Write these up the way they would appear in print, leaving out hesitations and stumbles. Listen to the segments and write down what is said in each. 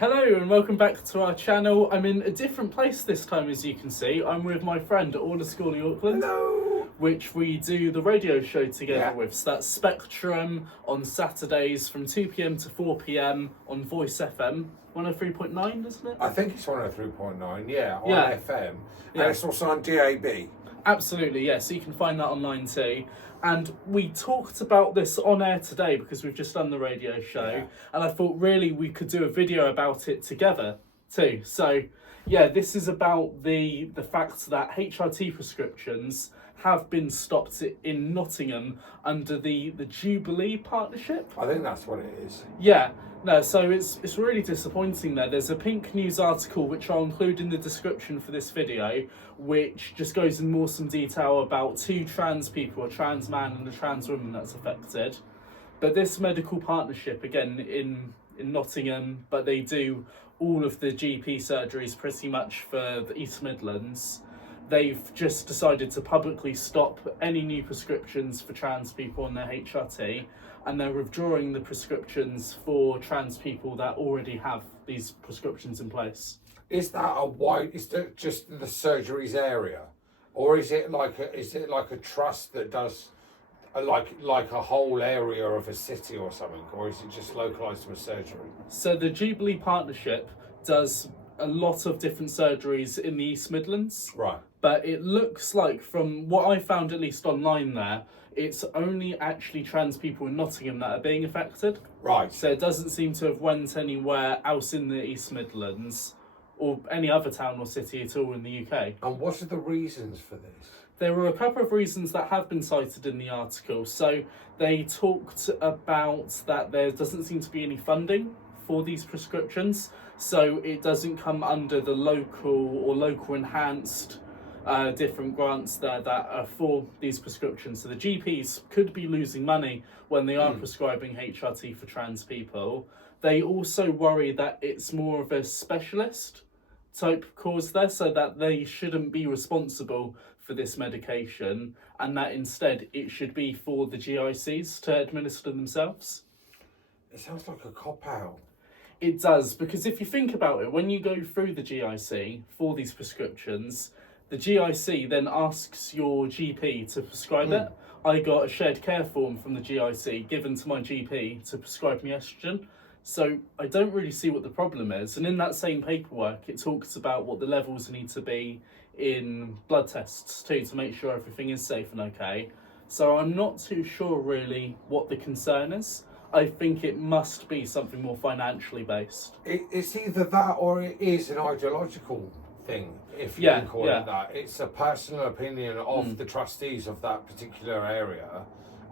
Hello and welcome back to our channel. I'm in a different place this time, as you can see. I'm with my friend at Order School in Auckland. Hello! Which we do the radio show together with. So that's Spectrum on Saturdays from 2 p.m. to 4 p.m. on Voice FM. 103.9, isn't it? I think it's 103.9, on FM. And it's also on DAB. Absolutely, yeah. So you can find that online too. And we talked about this on air today because we've just done the radio show. Yeah. And I thought really we could do a video about it together too. So yeah, this is about the fact that HRT prescriptions have been stopped in Nottingham under the Jubilee partnership. I think that's what it is. Yeah. No, so it's really disappointing there. There's a Pink News article which I'll include in the description for this video, which just goes in more some detail about two trans people, a trans man and a trans woman that's affected. But this medical partnership, again, in Nottingham, but they do all of the GP surgeries pretty much for the East Midlands. They've just decided to publicly stop any new prescriptions for trans people on their HRT, and they're withdrawing the prescriptions for trans people that already have these prescriptions in place. Is that is that just the surgeries area, or is it like a trust that does like a whole area of a city or something, or is it just localised to a surgery? So the Jubilee Partnership does a lot of different surgeries in the East Midlands. Right. But it looks like, from what I found at least online there, it's only actually trans people in Nottingham that are being affected. Right. So it doesn't seem to have went anywhere else in the East Midlands or any other town or city at all in the UK. And what are the reasons for this? There were a couple of reasons that have been cited in the article. So they talked about that there doesn't seem to be any funding for these prescriptions. So it doesn't come under the local enhanced different grants there that are for these prescriptions. So the GPs could be losing money when they are prescribing HRT for trans people. They also worry that it's more of a specialist type cause there, so that they shouldn't be responsible for this medication, and that instead it should be for the GICs to administer themselves. It sounds like a cop-out. It does, because if you think about it, when you go through the GIC for these prescriptions, the GIC then asks your GP to prescribe it. I got a shared care form from the GIC given to my GP to prescribe me estrogen. So I don't really see what the problem is. And in that same paperwork, it talks about what the levels need to be in blood tests too, to make sure everything is safe and okay. So I'm not too sure really what the concern is. I think it must be something more financially based. It's either that or it is an ideological thing, if you can call it that. It's a personal opinion of the trustees of that particular area,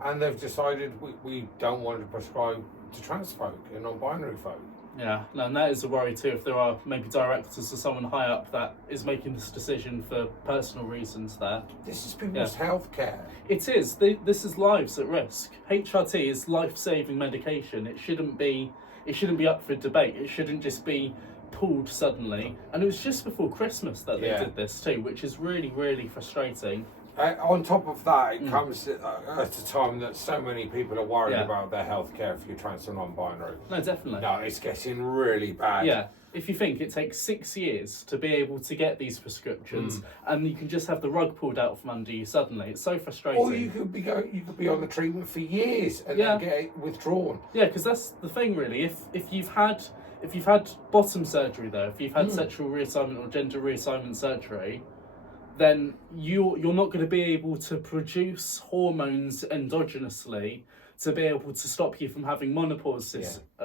and they've decided we don't want to prescribe to trans folk and non-binary folk. Yeah, no, and that is a worry too, if there are maybe directors or someone high up that is making this decision for personal reasons there. This is people's healthcare. It is. This is lives at risk. HRT is life-saving medication. It shouldn't be up for debate. It shouldn't just be pulled suddenly. And it was just before Christmas that they did this too, which is really, really frustrating. On top of that, it comes at a time that so many people are worried about their healthcare if you're trans or non-binary. No, definitely. No, it's getting really bad. Yeah. If you think it takes 6 years to be able to get these prescriptions, and you can just have the rug pulled out from under you suddenly, it's so frustrating. Or you could be on the treatment for years and then get it withdrawn. Yeah, because that's the thing really. If you've had bottom surgery though, if you've had sexual reassignment or gender reassignment surgery, then you're not going to be able to produce hormones endogenously to be able to stop you from having menopause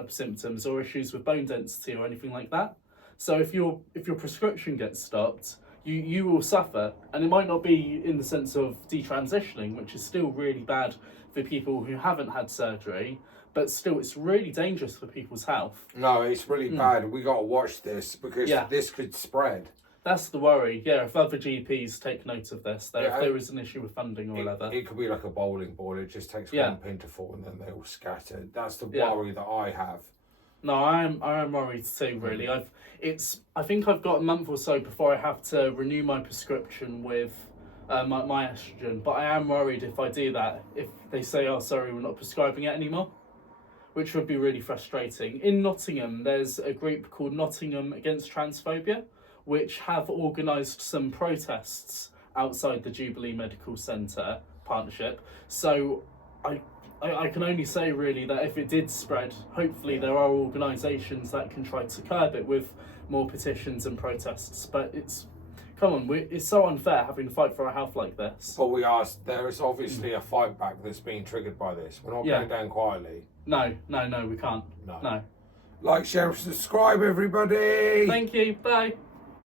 symptoms or issues with bone density or anything like that. So if your prescription gets stopped, you will suffer, and it might not be in the sense of detransitioning, which is still really bad for people who haven't had surgery, but still it's really dangerous for people's health. No, it's really bad. We got to watch this because this could spread. That's the worry, if other GPs take note of this, if there is an issue with funding or whatever. It could be like a bowling ball, it just takes one pin to fall and then they all scatter. That's the worry that I have. No, I am worried too, really. I think I've got a month or so before I have to renew my prescription with my estrogen, but I am worried if I do that, if they say, oh, sorry, we're not prescribing it anymore. which would be really frustrating. In Nottingham, there's a group called Nottingham Against Transphobia, which have organised some protests outside the Jubilee Medical Centre partnership. So I can only say really that if it did spread, hopefully there are organisations that can try to curb it with more petitions and protests. But it's so unfair having to fight for a health like this. But there is obviously a fight back that's being triggered by this. We're not going down quietly. No, we can't. No. Like, share, subscribe, everybody. Thank you. Bye.